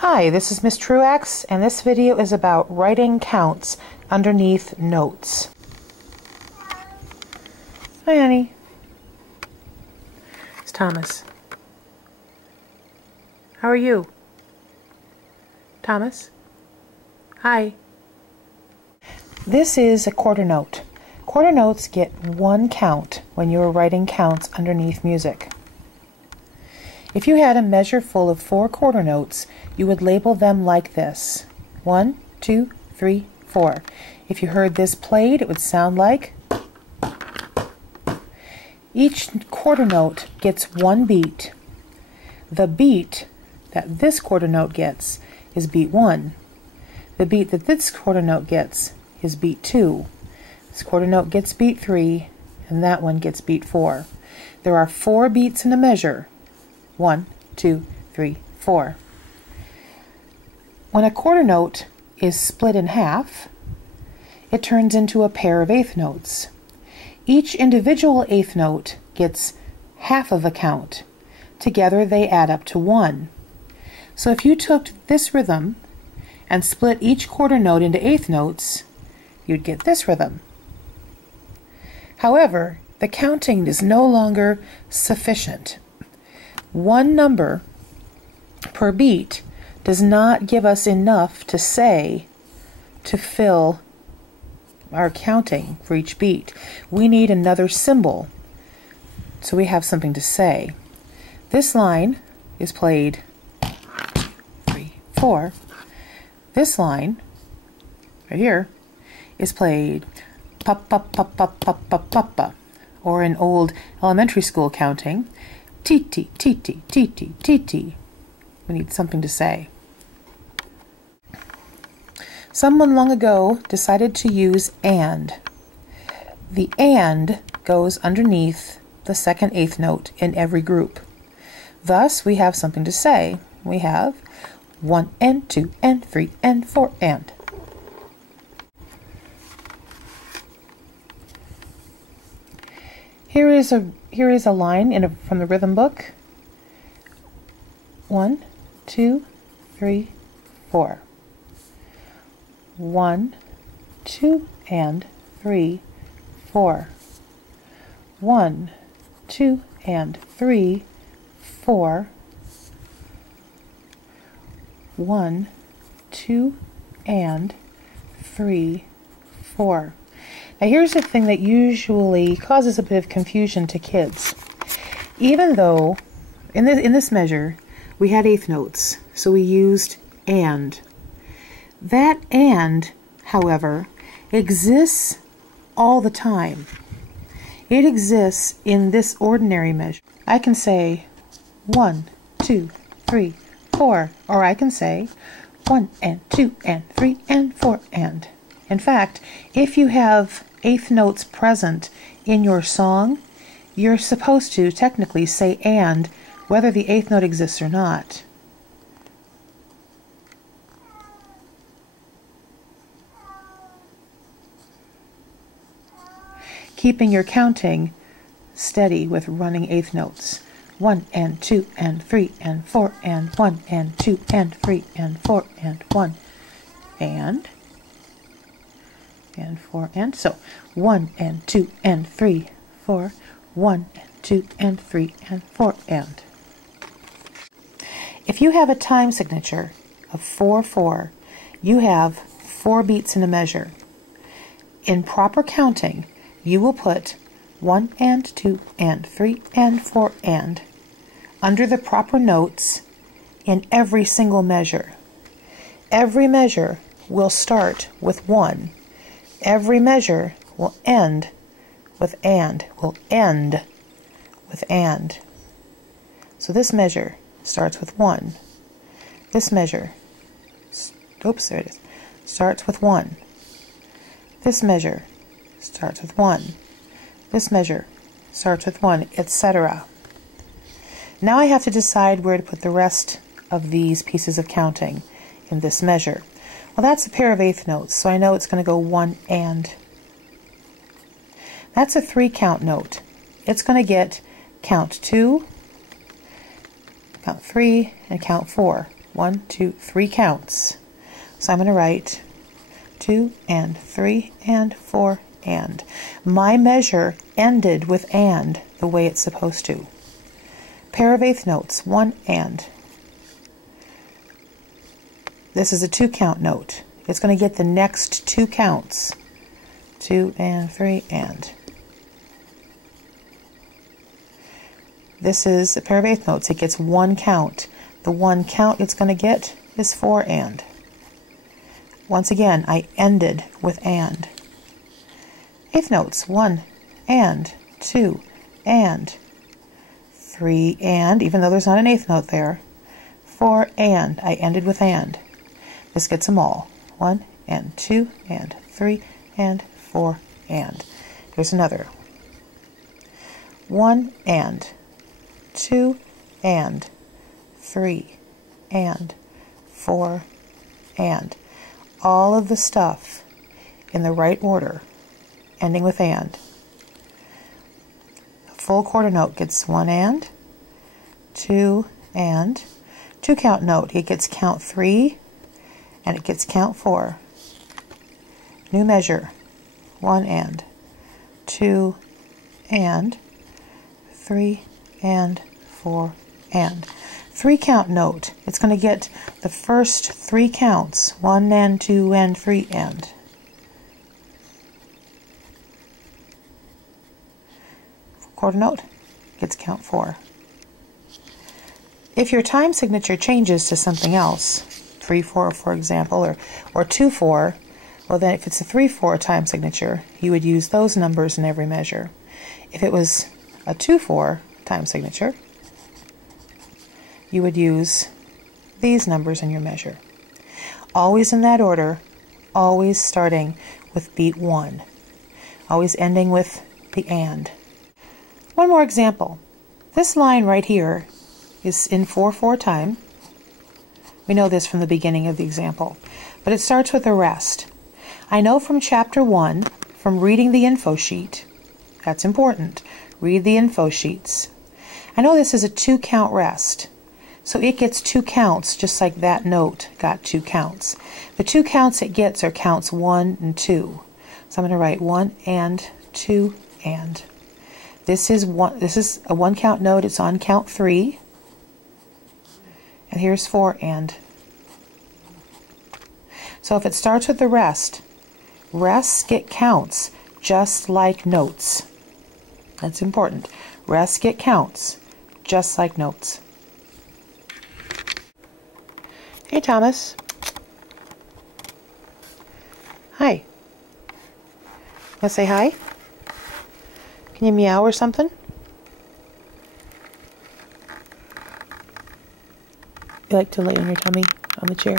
Hi, this is Miss Truax, and this video is about writing counts underneath notes. Hi, honey. It's Thomas. How are you? Thomas? Hi. This is a quarter note. Quarter notes get one count when you are writing counts underneath music. If you had a measure full of 4 quarter notes, you would label them like this: 1, 2, 3, 4. If you heard this played, it would sound like. Each quarter note gets one beat. The beat that this quarter note gets is beat 1. The beat that this quarter note gets is beat 2. This quarter note gets beat 3, and that one gets beat 4. There are 4 beats in a measure. 1, 2, 3, 4. When a quarter note is split in half, it turns into a pair of eighth notes. Each individual eighth note gets half of a count. Together they add up to 1. So if you took this rhythm and split each quarter note into eighth notes, you'd get this rhythm. However, the counting is no longer sufficient. One number per beat does not give us enough to say to fill our counting for each beat. We need another symbol so we have something to say. This line is played 3, 4. This line right here is played pa pa pa pa pa pa pa pa, or in old elementary school counting, T-T, T-T, T-T, T-T. We need something to say. Someone long ago decided to use and. The and goes underneath the second eighth note in every group. Thus, we have something to say. We have 1 and 2 and 3 and 4 and. Here is a line from the rhythm book. 1, 2, 3, 4. 1, 2, and 3, 4. 1, 2, and 3, 4. 1, 2, and 3, 4. Now here's the thing that usually causes a bit of confusion to kids. Even though in this measure we had eighth notes, so we used and. That and, however, exists all the time. It exists in this ordinary measure. I can say 1, 2, 3, 4, or I can say 1 and 2 and 3 and 4 and. In fact, if you have eighth notes present in your song, you're supposed to technically say and whether the eighth note exists or not. Keeping your counting steady with running eighth notes. 1 and 2 and 3 and 4 and 1 and 2 and 3 and 4 and 1 and 4 and. So 1 and 2 and 3, 4, 1 and 2 and 3 and 4 and. If you have a time signature of 4/4, you have 4 beats in a measure. In proper counting, you will put 1 and 2 and 3 and 4 and under the proper notes in every single measure. Every measure will start with 1. Every measure will end with and, will end with and. So this measure starts with 1. This measure, there it is, starts with 1. This measure starts with 1. This measure starts with 1, etc. Now I have to decide where to put the rest of these pieces of counting in this measure. Well, that's a pair of eighth notes, so I know it's going to go 1 and. That's a 3 count note. It's going to get count 2, count 3, and count 4. 1, 2, 3 counts. So I'm going to write 2 and 3 and 4 and. My measure ended with and the way it's supposed to. Pair of eighth notes, 1 and. This is a 2 count note. It's going to get the next 2 counts. 2 and 3 and. This is a pair of eighth notes. It gets 1 count. The 1 count it's going to get is 4 and. Once again, I ended with and. Eighth notes, 1 and, 2 and, 3 and, even though there's not an eighth note there, 4 and, I ended with and. This gets them all. 1 and 2 and 3 and 4 and. Here's another. 1 and, 2 and, 3 and, 4 and. All of the stuff in the right order, ending with and. A full quarter note gets 1 and, 2 and. 2 count note, it gets count 3 and it gets count 4. New measure, 1 and, 2 and, 3 and, 4 and. 3 count note, it's going to get the first 3 counts, 1 and, 2 and, 3 and. Quarter note gets count 4. If your time signature changes to something else, 3/4 for example, or 2/4, well then if it's a 3/4 time signature, you would use those numbers in every measure. If it was a 2/4 time signature, you would use these numbers in your measure. Always in that order, always starting with beat 1, always ending with the and. One more example. This line right here is in 4/4 time. We know this from the beginning of the example, but it starts with a rest. I know from chapter 1, from reading the info sheet, that's important, read the info sheets. I know this is a 2 count rest. So it gets 2 counts, just like that note got 2 counts. The 2 counts it gets are counts 1 and 2. So I'm going to write 1 and 2 and. This is a 1 count note. It's on count 3. And here's 4 and. So if it starts with the rest, rests get counts just like notes. That's important. Rests get counts just like notes. Hey, Thomas. Hi. Want to say hi? Can you meow or something? You like to lay on your tummy on the chair?